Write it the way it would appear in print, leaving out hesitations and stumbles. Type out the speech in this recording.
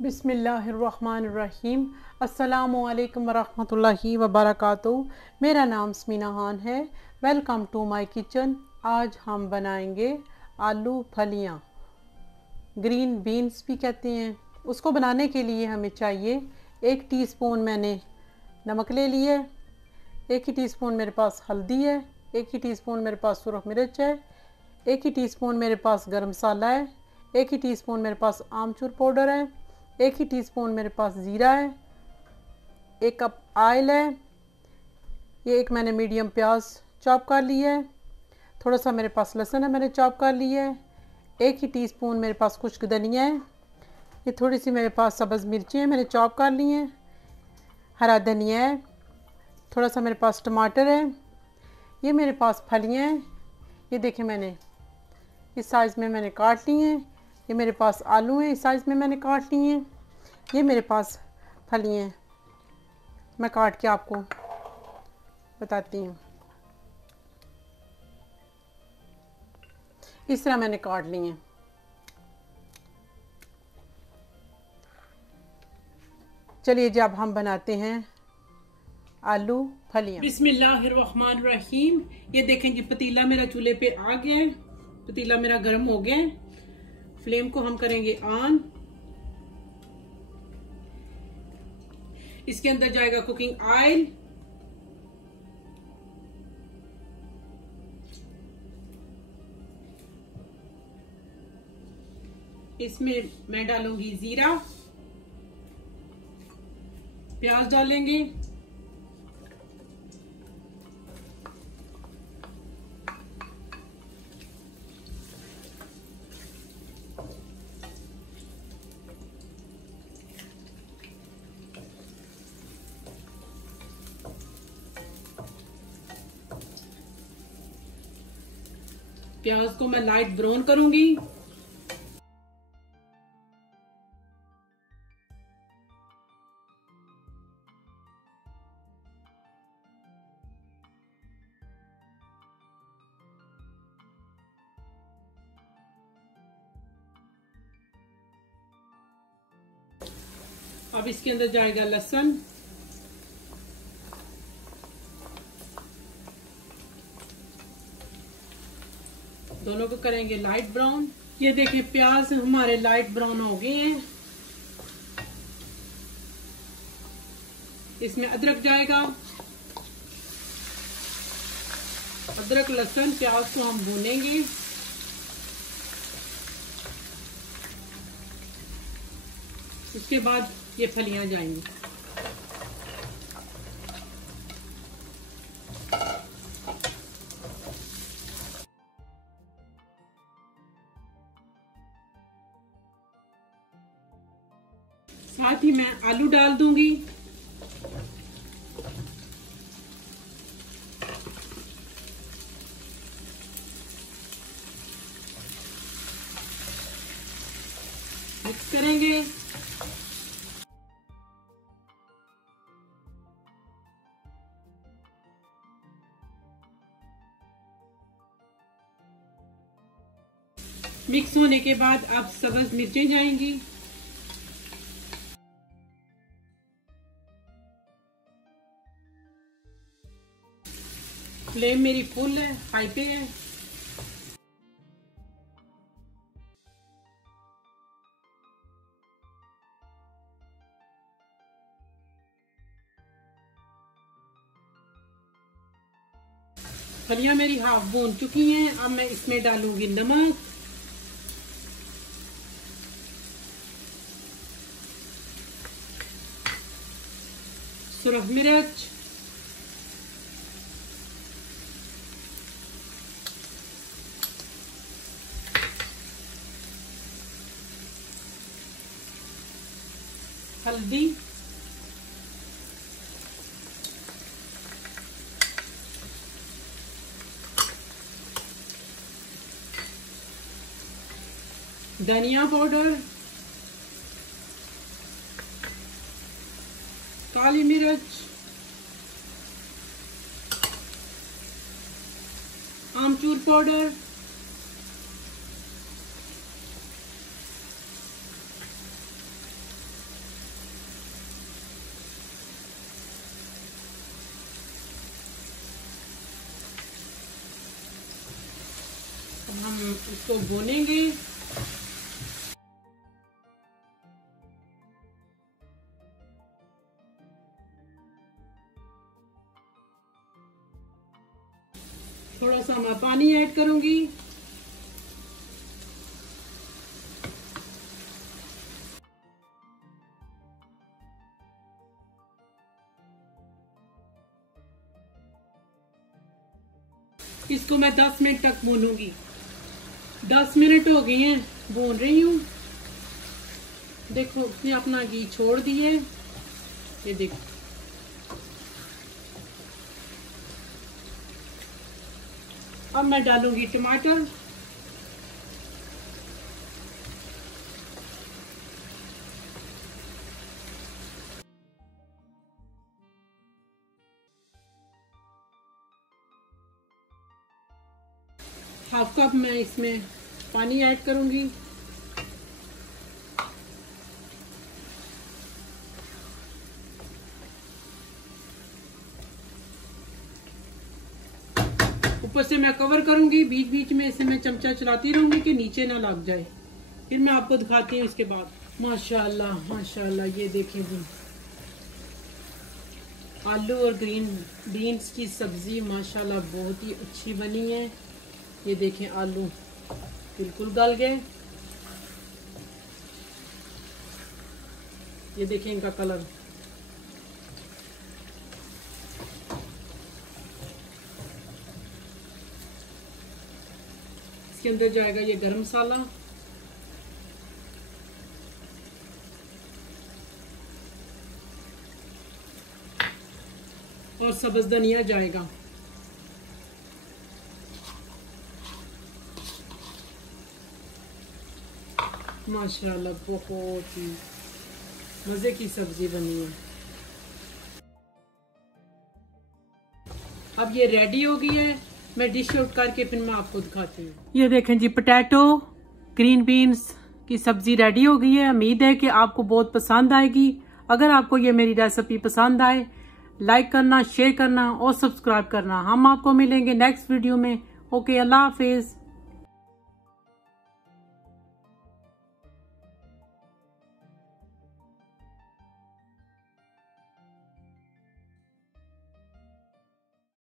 बिस्मिल्लाहिर्रहमानिर्रहीम। अस्सलामुअलैकुम वरहमतुल्लाहि वबरकातुहू। मेरा नाम समीना है। Welcome to my kitchen. आज हम बनाएंगे आलू फलियाँ, ग्रीन बीन्स भी कहते हैं। उसको बनाने के लिए हमें चाहिए 1 टीस्पून मैंने नमक ले लिए, 1 ही टीस्पून मेरे पास हल्दी है, 1 ही टीस्पून मेरे पास सुरख मिर्च है, 1 ही टीस्पून मेरे पास गरम मसाला है, 1 ही टीस्पून मेरे पास आमचूर पाउडर है, 1 ही टीस्पून मेरे पास ज़ीरा है, 1 कप ऑयल है, ये एक मैंने मीडियम प्याज चॉप कर लिया है, थोड़ा सा मेरे पास लहसुन है मैंने चॉप कर लिया है, 1 ही टीस्पून मेरे पास खुश्क धनिया है, ये थोड़ी सी मेरे पास सब्ज़ मिर्ची है मैंने चॉप कर ली हैं, हरा धनिया है, थोड़ा सा मेरे पास टमाटर है, ये मेरे पास फलियाँ हैं, ये देखें मैंने इस साइज़ में मैंने काट ली हैं, ये मेरे पास आलू हैं इस साइज़ में मैंने काट ली हैं, ये मेरे पास फलियाँ हैं, मैं काट के आपको बताती हूँ। इस तरह मैंने काट ली हैं। चलिए जी अब हम बनाते हैं आलू फलियाँ। बिस्मिल्लाहिर्रहमानिर्रहीम। ये देखें जी पतीला मेरा चूल्हे पे आ गया है, पतीला मेरा गर्म हो गया है। फ्लेम को हम करेंगे ऑन। इसके अंदर जाएगा कुकिंग ऑयल, इसमें मैं डालूंगी जीरा, प्याज डालेंगे, प्याज को मैं लाइट ब्राउन करूंगी। अब इसके अंदर जाएगा लहसुन, दोनों को करेंगे लाइट ब्राउन। ये देखिए प्याज हमारे लाइट ब्राउन हो गए हैं। इसमें अदरक जाएगा, अदरक लहसुन प्याज को हम भूनेंगे। उसके बाद ये फलियां जाएंगी। साथ ही मैं आलू डाल दूंगी। मिक्स करेंगे। मिक्स होने के बाद अब सब्ज मिर्चें जाएंगी। फ्लेम मेरी फुल है, हाई पे है। फलियां मेरी हाफ भून चुकी हैं। अब मैं इसमें डालूंगी नमक, सुरख मिर्च, हल्दी, धनिया पाउडर, काली मिर्च, आमचूर पाउडर, अब हम इसको भूनेंगे। थोड़ा सा मैं पानी ऐड करूंगी। इसको मैं 10 मिनट तक भूनूंगी। 10 मिनट हो गए हैं, भून रही हूँ। देखो इसने अपना घी छोड़ दिए, ये देखो। अब मैं डालूंगी टमाटर। हाफ कप मैं इसमें पानी ऐड करूंगी। ऊपर से मैं कवर करूंगी, बीच बीच में इसे मैं चमचा चलाती रहूंगी कि नीचे ना लग जाए। फिर मैं आपको दिखाती हूँ इसके बाद। माशाल्लाह माशाल्लाह, ये देखें जी, आलू और ग्रीन बीन्स की सब्जी माशाल्लाह बहुत ही अच्छी बनी है। ये देखें आलू बिल्कुल गल गए। ये देखें इनका कलर। इसके अंदर जाएगा ये गरम मसाला, और सब्ज धनिया जाएगा। माशाल्लाह बहुत ही मजे की सब्जी बनी है। अब ये रेडी हो गई है। मैं डिश आउट करके फिर मैं आपको दिखाती हूँ। ये देखें जी, पोटैटो ग्रीन बीन्स की सब्जी रेडी हो गई है। उम्मीद है कि आपको बहुत पसंद आएगी। अगर आपको ये मेरी रेसिपी पसंद आए, लाइक करना, शेयर करना और सब्सक्राइब करना। हम आपको मिलेंगे नेक्स्ट वीडियो में। ओके, अल्लाह हाफिज।